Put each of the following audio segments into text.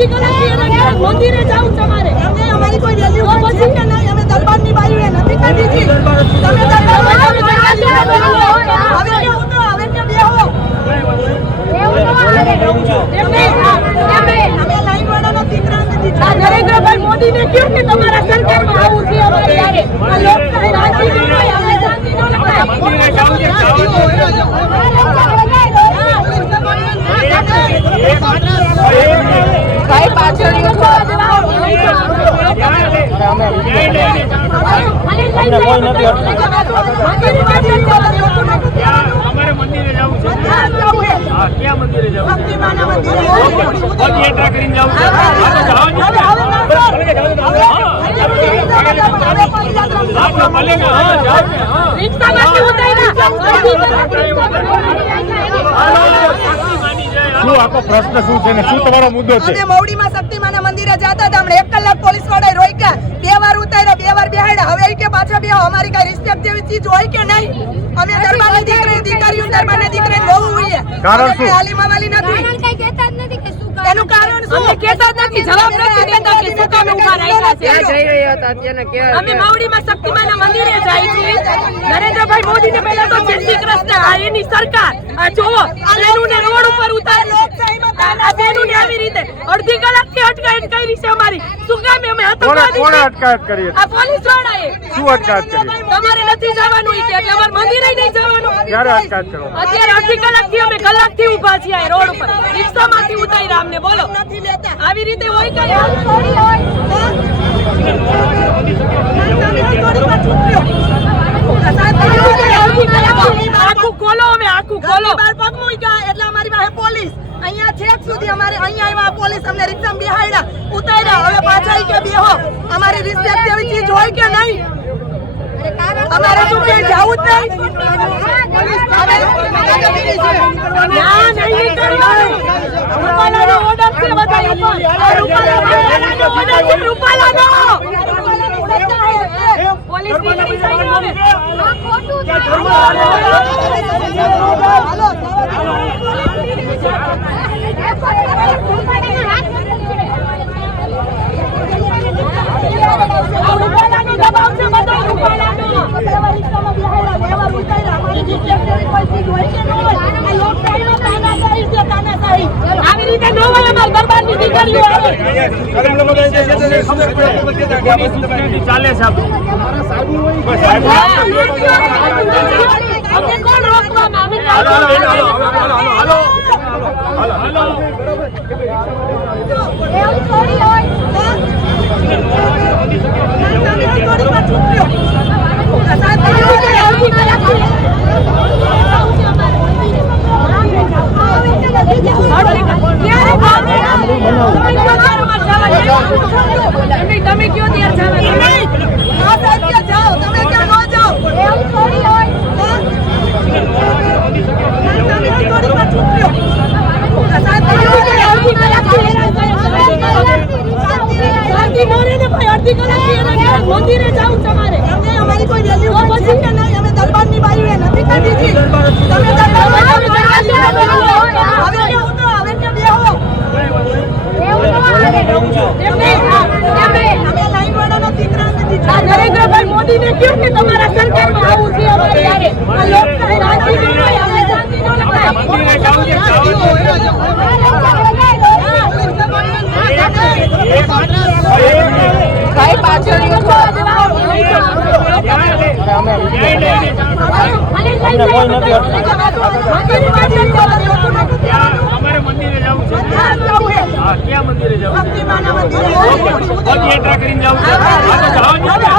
你给我听，我给你唱。અમને કોઈ નથી અમારે મંદિરે જવું છે? હા ક્યાં મંદિરે જવું છે? પદયાત્રા કરીને જવું છે. ને. આપણે ભલે હા, જાઓ રિક્ષામાંથી ઉતર્યા. હાલો, શું આખો પ્રશ્ન શું છે ને શું તમારો મુદ્દો છે? અમે મૌડીમાં શક્તિમાના મંદિરે જતા હતા હમણાં એક કલાક પોલીસ વાળાએ રોક્યા બે વાર ઉતાર્યા બે વાર બેહાડ્યા. હવે કે પાછા બેહો અમારી કઈ રિસ્પેક્ટ જેવી ચીજ હોય કે નહીં? અમે દરબારની દીકરી દીકરીઓ દરબારની દીકરી બહુ હોઈએ. કારણ શું? કઈ હાલીમાં વાલી નથી એનું કારણ શું? અમે કહેતા જ નથી જવાબ નથી દેતા કે શું કામ ઊભા રહ્યા છે. અમે મૌડીમાં શક્તિમાના મંદિરે જાય છીએ. નરેન્દ્રભાઈ મોદીને પહેલા તો કૃષ્ણ આ એની સરકાર. આ જોવો બેનુને રોડ ઉપર ઉતારી આ બેનુને આવી રીતે અડધી કલાકથી અટકાયત કરી છે અમારી. શું કામ અમે આતંકવાદી કોણે અટકાયત કરી આ પોલીસ વાળાએ. શું અટકાયત કરી તમારે નથી જવાનું કે એટલે અમારે મંદિરે નહીં જવાનું. ક્યારે અટકાયત કરો અત્યારે અડધી કલાકથી અમે કલાકથી ઊભા છીએ આ રોડ ઉપર. રિક્ષામાંથી ઉતાર્યા અમને બોલો. નથી લેતા. આવી રીતે હોય કઈ આખું ખોલો હવે આખું ખોલો બાર પગ મૂક્યા એટલે અમારી પાસે પોલીસ અહીંયા છેક સુધી અમારે અહીંયા આવ્યા પોલીસ અમને રિક્ષામાં બિહાડ્યા. ઉતાર્યા. હવે પાછા કે બેહો. અમારી રિસ્પેક્ટ જેવી ચીજ હોય કે નહીં? અમારે શું કે જવું જ નહીં. ના નહીં કરવાનું રૂપાલાનો ઓર્ડર છે બધા ઉપર આ રૂપાલાનો order છે, રૂપાલાનો પોલીસની નહીં સાઈડ હવે આ રૂપાલાનો દબાવ છે બધા રૂપાલાનો આવી રીતે ન હોય અમારી દરબારની દીકરીઓ આવે કોની સૂચનાથી ચાલે છે આપણું? કોઈ સાહેબ અમને કોણ રોકવામાં અમે હાલો, હાલો, હાલો, હાલો, હાલો, હાલો, હાલો. હાલો. તમે કયો ત્યાં જવાનું જાઓ તમે ક્યાં ન જાઓ શાંતિ મોરે ને ભાઈ અડધી કલાકથી એના ઘરે મંદિરે જાવું તમારે અમને અમારી કોઈ વેલ્યુ હોય છે કે નહીં અમે દરબારની બારીએ નથી કાઢી છે તમે દરબારમાં હવે હવે કે ઉતરો હવે કે બેહો એમને અમે લાઈન વાળાના દીકરા નથી આ નરેન્દ્રભાઈ મોદીને કહ્યું કે તમારા સરકારમાં આવું છે અમારે. આ લોકશાહી રાજનીતિ હોય, અમે શાંતિ ન લખાય. મંદિરે. ભાઈ પાછળ અમારે છે. ક્યાં પદયાત્રા કરીને જવું છે.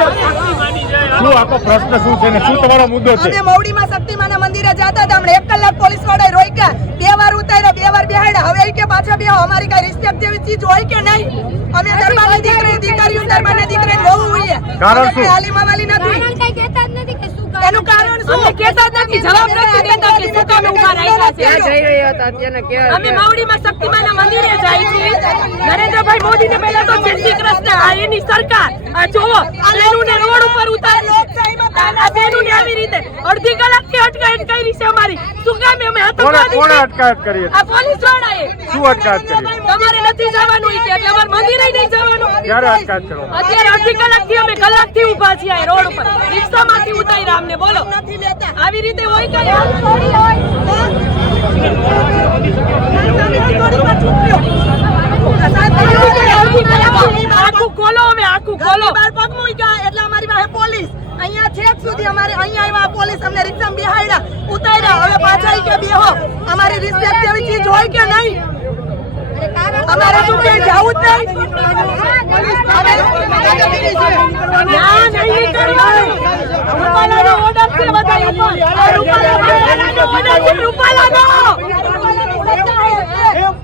શું આખો પ્રશ્ન શું છે ને શું તમારો મુદ્દો છે? અમે મવડીમાં શક્તિમાના મંદિરે જતા હતા. હમણાં એક કલાક પોલીસ વાળાએ રોક્યા. બે વાર ઉતાર્યા બે વાર બેહાડ્યા. હવે કે પાછા બેહો. અમારી કઈ રિસ્પેક્ટ જેવી ચીજ હોય કે નહીં? અમે દરબારની દીકરી દીકરીઓ દરબારની દીકરીને બહુ હોઈએ કારણ શું? હાલીમાં વાલી નથી એનું કારણ શું અમને કહેતા જ નથી જવાબ નથી દેતા કે શું કામ ઊભા રાખ્યા છે. અમે માવડીમાં શક્તિમાના મંદિરે જાય નરેન્દ્રભાઈ મોદીને પહેલા તો જય શ્રી કૃષ્ણ આ એની સરકાર. આ જોવો રોડ ઉપર ઉતારી. આ આવી રીતે અડધી કલાકથી અટકાયત કરી છે અમારી. શું કામ અમે કોણે અટકાયત કરી આ પોલીસવાળા શું અટકાયત કરી? તમારે નથી જવાનું કે એટલે અમારે મંદિરે નહીં જવાનું ક્યારે અટકાયત કરો. અત્યારે અડધી કલાકથી અમે કલાકથી ઊભા છીએ આ રોડ ઉપર. રિક્ષામાંથી ઉતાર્યા અમને બોલો. નથી લેતા આવી રીતે હોય કઈ થોડી હોય આખું ખોલો હવે આખું ખોલો. બાર પગ મૂક્યા એટલે અમારી પાસે પોલીસ. અહીંયા છેક સુધી અમારે અહીંયા આવ્યા પોલીસ અમને રિક્ષામાં બેહાડ્યા ઉતાર્યા. હવે પાછા કે બેહો. અમારી રિસ્પેક્ટ જેવી ચીજ હોય કે નહીં? અમારે શું ક્યાંય જાવું જ નહીં?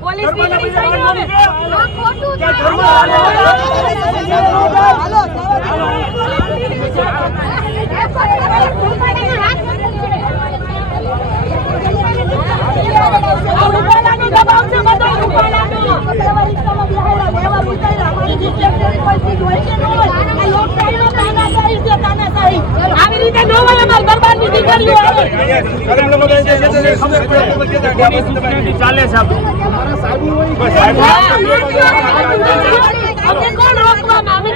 પોલીસ નીકળી જાય હવે. આ રૂપાલાનો દબાવ છે બધાય રૂપાલાનો. આવી રીતે ન હોય અમારી દીકરીઓ આવે. કોની સૂચનાથી ચાલે છે આપણું કોણ રોકવામાં? અમે